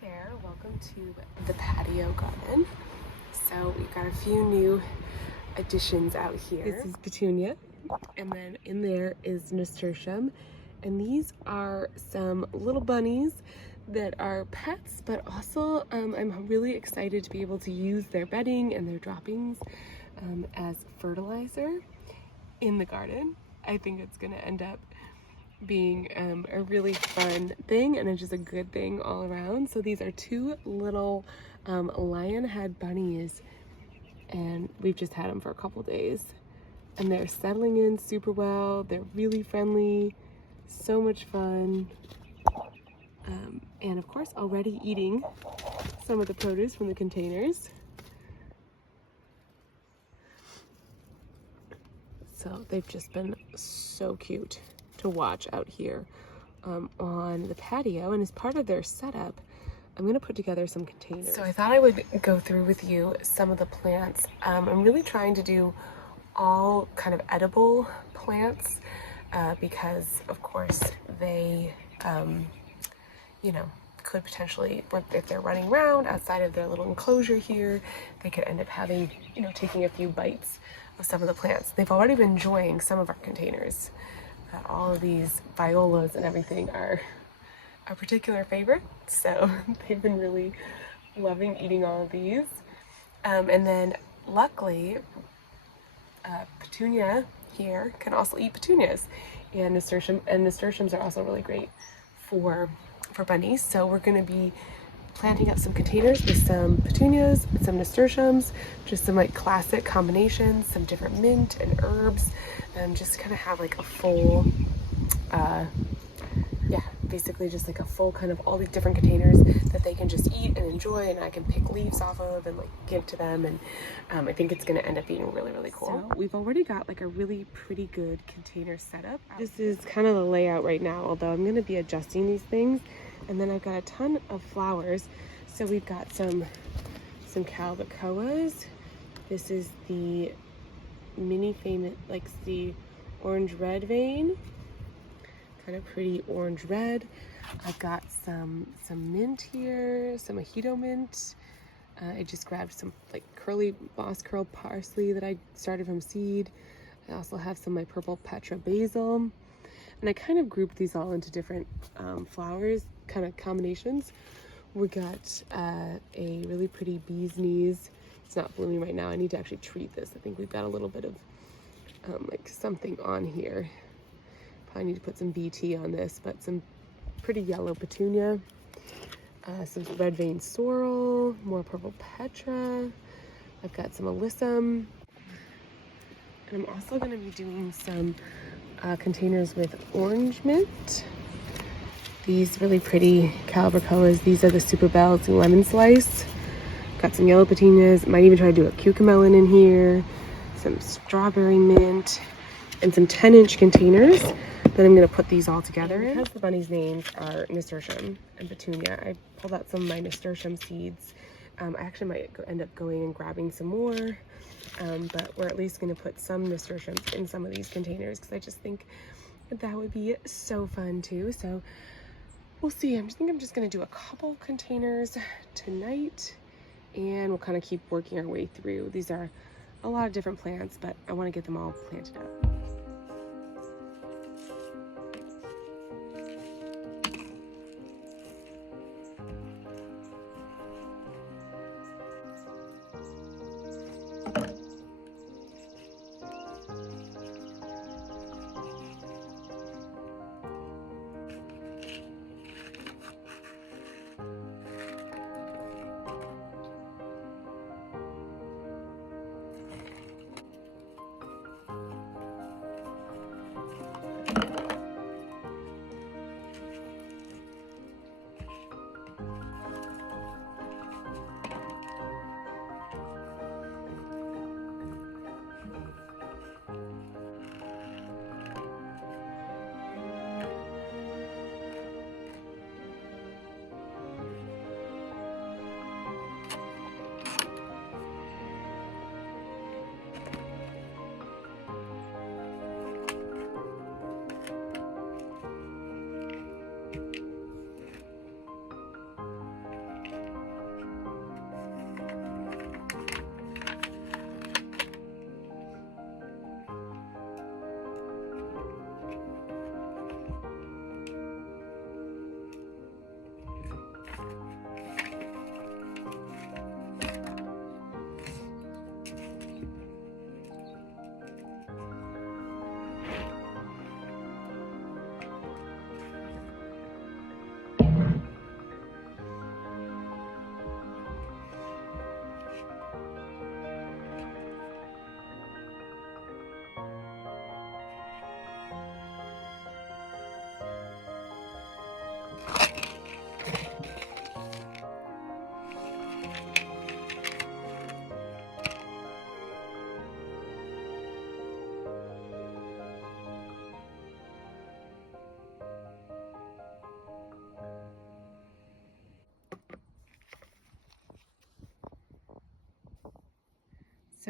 there, welcome to the patio garden. So we've got a few new additions out here. This is petunia, and then in there is nasturtium, and these are some little bunnies that are pets, but also I'm really excited to be able to use their bedding and their droppings as fertilizer in the garden. I think it's gonna end up being a really fun thing, and it's just a good thing all around. So these are two little lion head bunnies, and we've just had them for a couple days, and they're settling in super well. They're really friendly, so much fun, and of course already eating some of the produce from the containers. So they've just been so cute to watch out here on the patio, and as part of their setup, I'm gonna put together some containers. So I thought I would go through with you some of the plants. I'm really trying to do all kind of edible plants because of course they, you know, could potentially, if they're running around outside of their little enclosure here, they could end up having, you know, taking a few bites of some of the plants. They've already been enjoying some of our containers. All of these violas and everything are a particular favorite, so they've been really loving eating all of these. And then luckily, petunia here can also eat petunias, and nasturtiums are also really great for bunnies. So we're going to be planting up some containers with some petunias, some nasturtiums, just some like classic combinations, some different mint and herbs, and just kind of have like a full, basically just like a full kind of all these different containers that they can just eat and enjoy, and I can pick leaves off of and like give to them, and I think it's going to end up being really, really cool. So we've already got like a really pretty good container setup. This is kind of the layout right now, although I'm going to be adjusting these things. And then I've got a ton of flowers. So we've got some calibrachoas. This is the mini famous, like the orange red vein, kind of pretty orange red. I've got some mint here, some mojito mint. I just grabbed some like curly boss curl parsley that I started from seed. I also have some of my purple petra basil. And I kind of grouped these all into different flowers, kind of combinations. We got a really pretty bee's knees. It's not blooming right now. I need to actually treat this. I think we've got a little bit of like something on here. Probably need to put some BT on this, but some pretty yellow petunia, some red vein sorrel, more purple petra. I've got some alyssum. And I'm also going to be doing some containers with orange mint. These really pretty calibrachoas. These are the super bells and lemon slice. Got some yellow petunias. Might even try to do a cucamelon in here. Some strawberry mint. And some 10-inch containers. Then I'm going to put these all together in. Because the bunnies' names are nasturtium and petunia, I pulled out some of my nasturtium seeds. I actually might end up going and grabbing some more. But we're at least going to put some nasturtiums in some of these containers because I just think that would be so fun too. So we'll see. I think I'm just going to do a couple containers tonight, and we'll kind of keep working our way through. These are a lot of different plants, but I want to get them all planted up.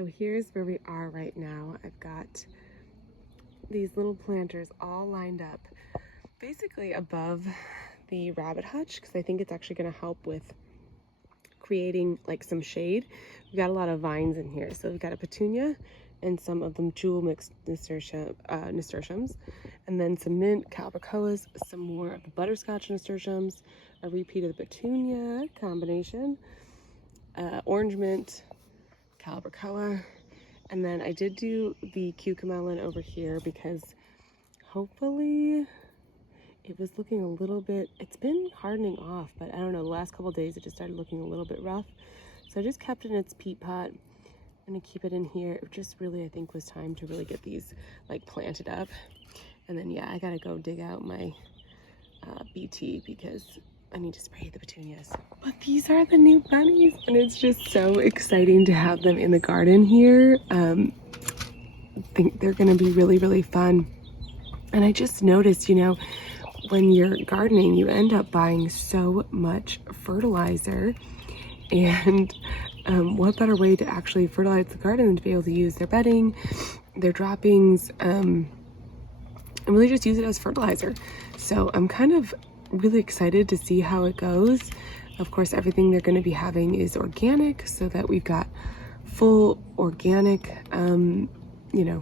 So here's where we are right now. I've got these little planters all lined up basically above the rabbit hutch, because I think it's actually going to help with creating like some shade. We've got a lot of vines in here. So we've got a petunia and some of them jewel mixed nasturtiums, and then some mint calibrachoas, some more of the butterscotch nasturtiums, a repeat of the petunia combination, orange mint calibrachoa, and then I did do the cucamelon over here because hopefully it was looking a little bit, it's been hardening off, but I don't know, the last couple of days it just started looking a little bit rough. So I just kept it in its peat pot. I'm gonna keep it in here. It just really, I think, was time to really get these like planted up. And then yeah, I gotta go dig out my BT because I need to spray the petunias. But these are the new bunnies and it's just so exciting to have them in the garden here. I think they're gonna be really, really fun. And I just noticed, you know, when you're gardening, you end up buying so much fertilizer, and what better way to actually fertilize the garden than to be able to use their bedding, their droppings, and really just use it as fertilizer. So I'm kind of really excited to see how it goes. Of course, everything they're going to be having is organic, so that we've got full organic, you know,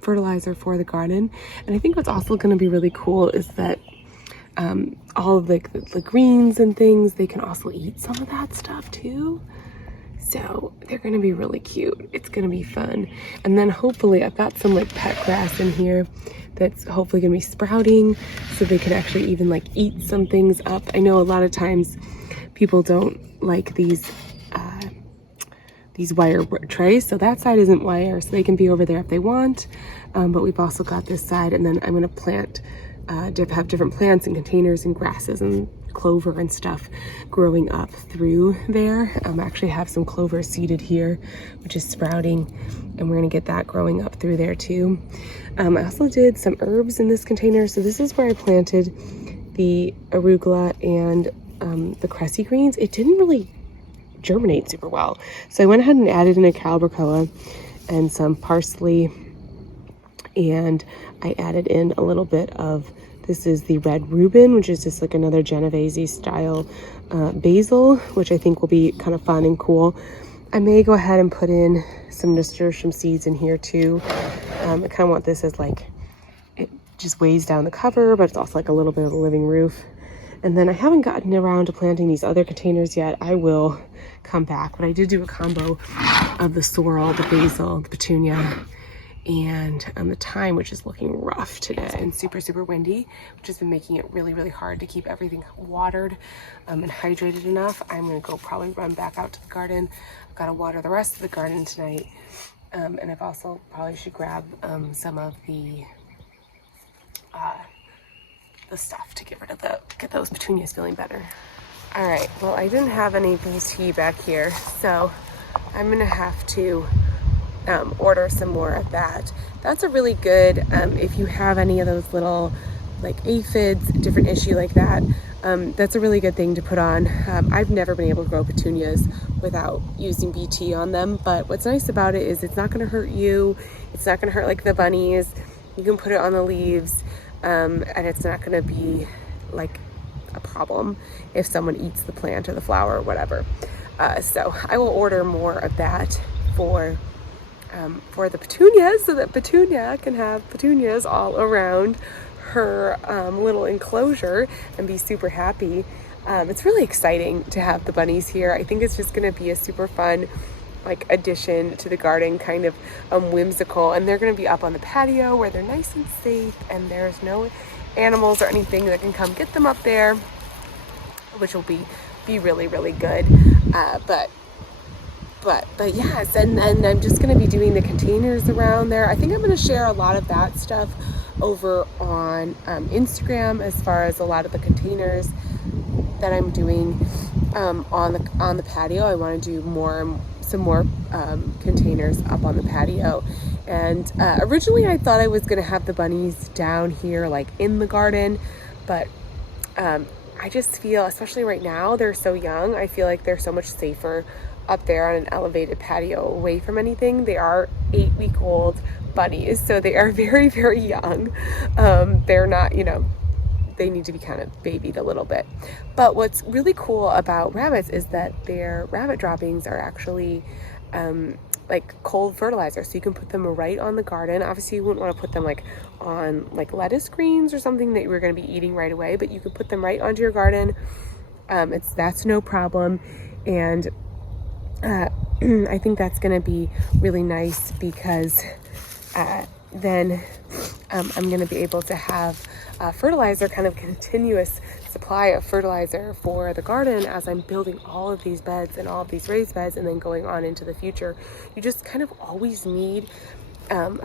fertilizer for the garden. And I think what's also going to be really cool is that all of the greens and things, they can also eat some of that stuff too. So they're going to be really cute. It's going to be fun. And then hopefully I've got some like pet grass in here that's hopefully going to be sprouting, so they could actually even like eat some things up. I know a lot of times people don't like these wire trays, so that side isn't wire, so they can be over there if they want. But we've also got this side, and then I'm going to plant have different plants and containers and grasses and clover and stuff growing up through there. I actually have some clover seeded here, which is sprouting, and we're gonna get that growing up through there too. I also did some herbs in this container. So this is where I planted the arugula and the cressy greens. It didn't really germinate super well, so I went ahead and added in a calibrachoa and some parsley, and I added in a little bit of, this is the red Reuben, which is just like another Genovese style basil, which I think will be kind of fun and cool. I may go ahead and put in some nasturtium seeds in here too. I kind of want this as like, it just weighs down the cover, but it's also like a little bit of a living roof. And then I haven't gotten around to planting these other containers yet. I will come back, but I did do a combo of the sorrel, the basil, the petunia, and the thyme, which is looking rough today. It's been super, super windy, which has been making it really, really hard to keep everything watered and hydrated enough. I'm gonna go probably run back out to the garden. I've gotta water the rest of the garden tonight. And I've also probably should grab some of the stuff to get rid of get those petunias feeling better. All right, well, I didn't have any BT back here, so I'm gonna have to order some more of that. That's a really good, if you have any of those little like aphids, different issue like that, that's a really good thing to put on. I've never been able to grow petunias without using BT on them, but what's nice about it is it's not going to hurt you. It's not going to hurt like the bunnies. You can put it on the leaves, and it's not going to be like a problem if someone eats the plant or the flower or whatever. So I will order more of that for the petunias, so that Petunia can have petunias all around her little enclosure and be super happy. It's really exciting to have the bunnies here. I think it's just going to be a super fun like addition to the garden, kind of whimsical, and they're going to be up on the patio where they're nice and safe, and there's no animals or anything that can come get them up there, which will be really, really good. But yes, and then I'm just going to be doing the containers around there. I think I'm going to share a lot of that stuff over on Instagram, as far as a lot of the containers that I'm doing on the patio. I want to do some more containers up on the patio. And originally I thought I was going to have the bunnies down here like in the garden, but I just feel, especially right now, they're so young, I feel like they're so much safer up there on an elevated patio away from anything. They are 8-week-old bunnies, so they are very, very young. They're not, you know, they need to be kind of babied a little bit. But what's really cool about rabbits is that their rabbit droppings are actually like cold fertilizer, so you can put them right on the garden. Obviously you wouldn't want to put them like on like lettuce greens or something that you were going to be eating right away, but you can put them right onto your garden. That's no problem. And I think that's going to be really nice because then I'm going to be able to have fertilizer, kind of continuous supply of fertilizer for the garden as I'm building all of these beds and all of these raised beds, and then going on into the future. You just kind of always need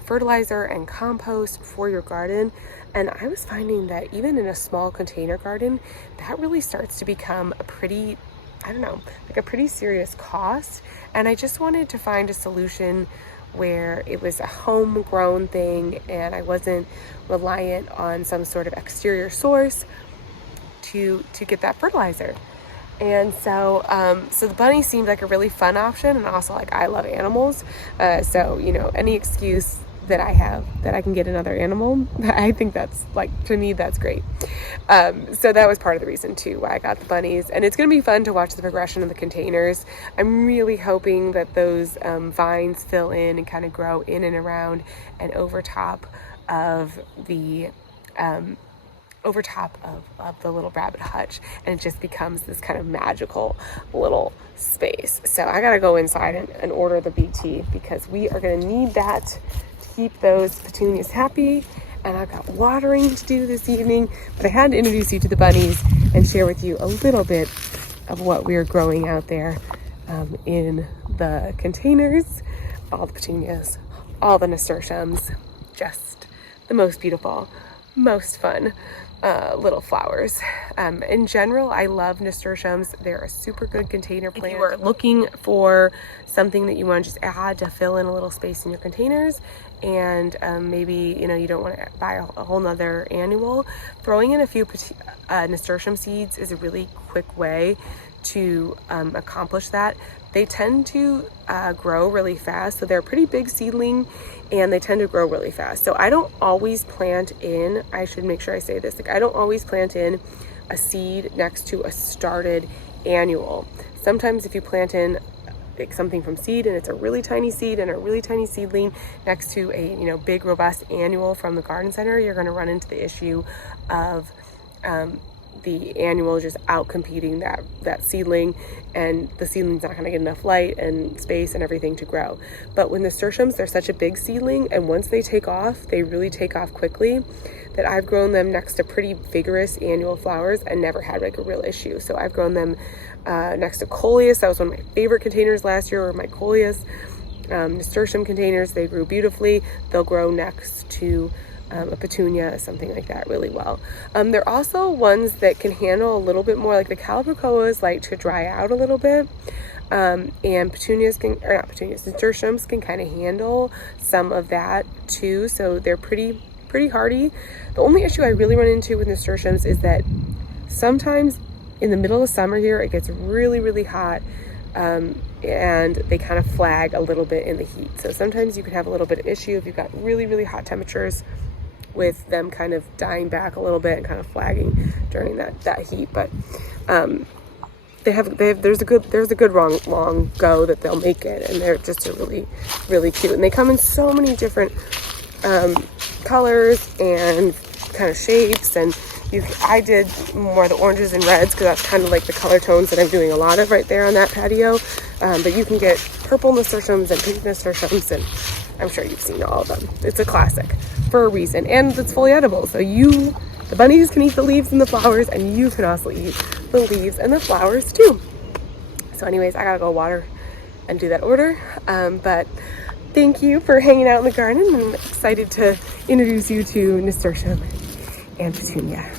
fertilizer and compost for your garden. And I was finding that even in a small container garden, that really starts to become a pretty, I don't know, like a pretty serious cost. And I just wanted to find a solution where it was a homegrown thing and I wasn't reliant on some sort of exterior source to get that fertilizer. And so so the bunny seemed like a really fun option, and also like I love animals, so you know, any excuse that I have that I can get another animal, I think that's like, to me, that's great. So that was part of the reason too why I got the bunnies. And it's going to be fun to watch the progression of the containers. I'm really hoping that those vines fill in and kind of grow in and around and over top of the little rabbit hutch, and it just becomes this kind of magical little space. So I gotta go inside and order the BT, because we are gonna need that to keep those petunias happy. And I've got watering to do this evening, but I had to introduce you to the bunnies and share with you a little bit of what we're growing out there in the containers. All the petunias, all the nasturtiums, just the most beautiful, most fun little flowers. In general, I love nasturtiums. They're a super good container plant. If you are looking for something that you want to just add to fill in a little space in your containers, and maybe, you know, you don't want to buy a whole nother annual, throwing in a few nasturtium seeds is a really quick way to accomplish that. They tend to grow really fast, so they're a pretty big seedling, and they tend to grow really fast. So I don't always plant in, I should make sure I say this, like I don't always plant in a seed next to a started annual. Sometimes if you plant in like something from seed and it's a really tiny seed and a really tiny seedling next to a, you know, big robust annual from the garden center, you're going to run into the issue of the annual just out competing that seedling, and the seedling's not going to get enough light and space and everything to grow. But with nasturtiums, they're such a big seedling, and once they take off, they really take off quickly, that I've grown them next to pretty vigorous annual flowers and never had like a real issue. So I've grown them next to coleus. That was one of my favorite containers last year, were my coleus nasturtium containers. They grew beautifully. They'll grow next to a petunia, something like that, really well. They're also ones that can handle a little bit more, like the calibrachoas like to dry out a little bit, and nasturtiums can kind of handle some of that too, so they're pretty hardy. The only issue I really run into with nasturtiums is that sometimes in the middle of summer here, it gets really, really hot, and they kind of flag a little bit in the heat. So sometimes you can have a little bit of issue if you've got really, really hot temperatures, with them kind of dying back a little bit and kind of flagging during that heat. But there's a good long go that they'll make it, and they're just a really, really cute. And they come in so many different colors and kind of shapes, and I did more of the oranges and reds because that's kind of like the color tones that I'm doing a lot of right there on that patio. But you can get purple nasturtiums and pink nasturtiums, and I'm sure you've seen all of them. It's a classic for a reason, and it's fully edible. So the bunnies can eat the leaves and the flowers, and you can also eat the leaves and the flowers too. So anyways, I gotta go water and do that order. But thank you for hanging out in the garden. I'm excited to introduce you to nasturtium and petunia.